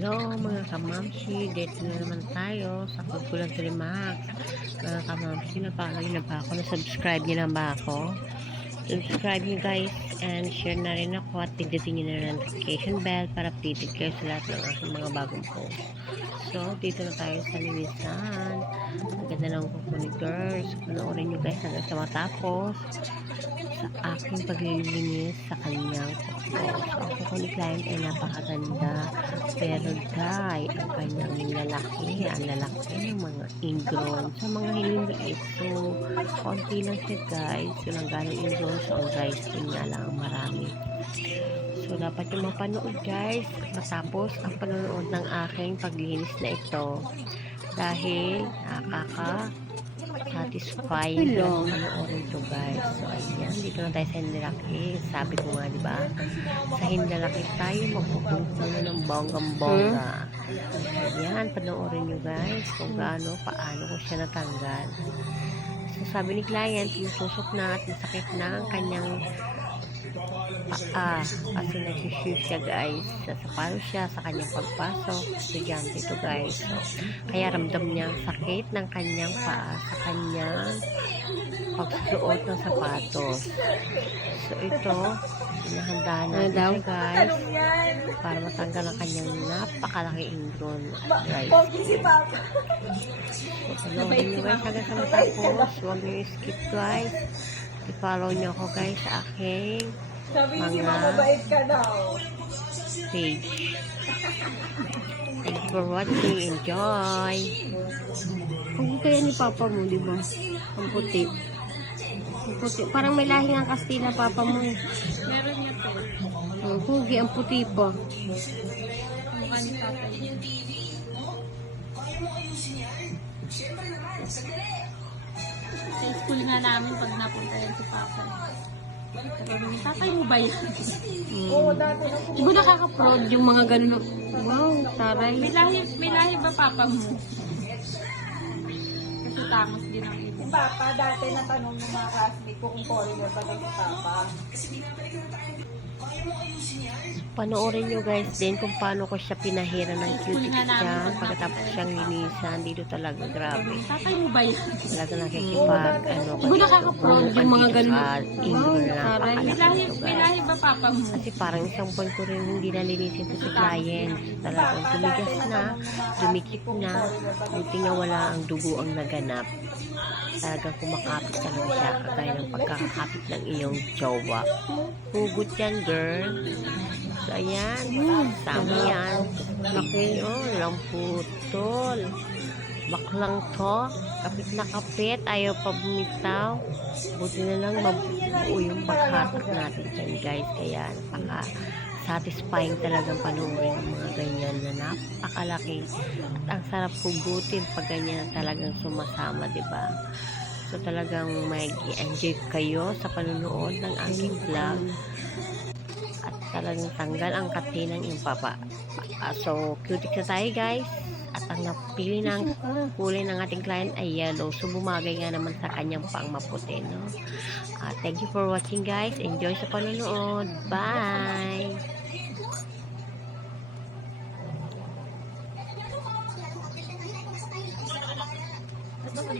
Hello mga kamamsi, dito na naman tayo sa Kukulang Trimax. Mga kamamsi, napakali na ba ako? Na-subscribe niyo na ba ako? Subscribe niyo guys and share na rin ako at pindutin niyo na notification bell para updated kayo sa lahat ng aking mga bagong post. So, dito na tayo sa linisan. Ang ganda ng kuko ni girls. Panoorin niyo guys hanggang sa matapos sa aking paglilinis sa kanyang kuko. So, ang kuko ni client ay napakaganda. Pero dahil ang kanyang lalaki, ang lalaki ng mga ingrown sa mga hililiit. So, konti lang siya guys. So, lang galing ingrown. So, ang dry skin nga lang ang marami. So, dapat yung mapanood guys matapos ang panonood ng aking paglinis na ito. Dahil nakaka-satisfying lang panoorin ito guys. So, ayan. Dito na tayo sa Hindalaki. Sabi ko nga, diba? Sa Hindalaki tayo magpupunta na ng bonggang-bongga. Ayan, panoorin nyo guys kung paano ko siya natanggal. So, sabi ni client, yung susok na at masakit na ang kanyang kasi nag-shoot siya guys, sasapalo siya sa kanyang pagpasok, estudyante ito guys. So, kaya ramdam niya ang sakit ng kanyang paa sa kanyang pagsusuot ng sapatos. So ito, inahanda natin siya guys para matanggal ang kanyang napakalaki ingrown guys. So panoorin nyo guys hanggang sa matapos. Huwag nyo i-skip guys. I-follow nyo ako guys sa aking mga page. Thank you for watching. Enjoy. Ang kaya ni Papa mo, di ba? Ang puti. Ang puti. Parang may lahing ang Kastila, Papa mo. Meron niya po. Ang hugi, ang puti pa. Mukha ni tatay. Sa school nga namin pag napunta yan si Papa. Pero tatay mo ba yan? Oo, dati na. Di ba nakaka-proud yung mga ganun? Wow, taray. May lahi ba Papa mo? Kasi tamos din ang ibo. Papa, dati natanong ng mga classmate ko kung foreigner ba na yung Papa. Panoorin nyo guys din kung paano ko siya pinahira ng cutie dyan pagkatapos siyang linisan. Dito talaga grabe. Tatay mo ba yan? Talaga nakikipag Di ba nakaka-proud yung mga ganun? Ingrown na taray. napakalaki ito May guys. lahi ba Papa mo? Kasi parang isang buwan ko rin hindi nalinisin to si client. Talagang tumigas na, dumikit na, buti nga wala ang dugo ang naganap. Talagang kumakapit talaga siya, kagaya ng pagkakakapit ng iyong jowa. Hugot yan, girl. So, ayan. Tama yan. Laki, walang putol. Baklang to. Kapit na kapit. Ayaw pa bumitaw. Buti na lang mabuo yung paghatak natin dyan, guys. Kaya, satisfying talagang panoorin ng mga ganyan na napakalaki. At ang sarap hugutin pag ganyan na talagang sumasama, diba? So talagang may enjoy kayo sa panunood ng aking vlog. At talagang tanggal ang kati ng iyong papa. So cutic na tayo guys. At ang napili ng kulay ng ating client ay yellow. So bumagay nga naman sa kanyang pang maputi, no? Thank you for watching guys. Enjoy sa panunood. Bye! Ano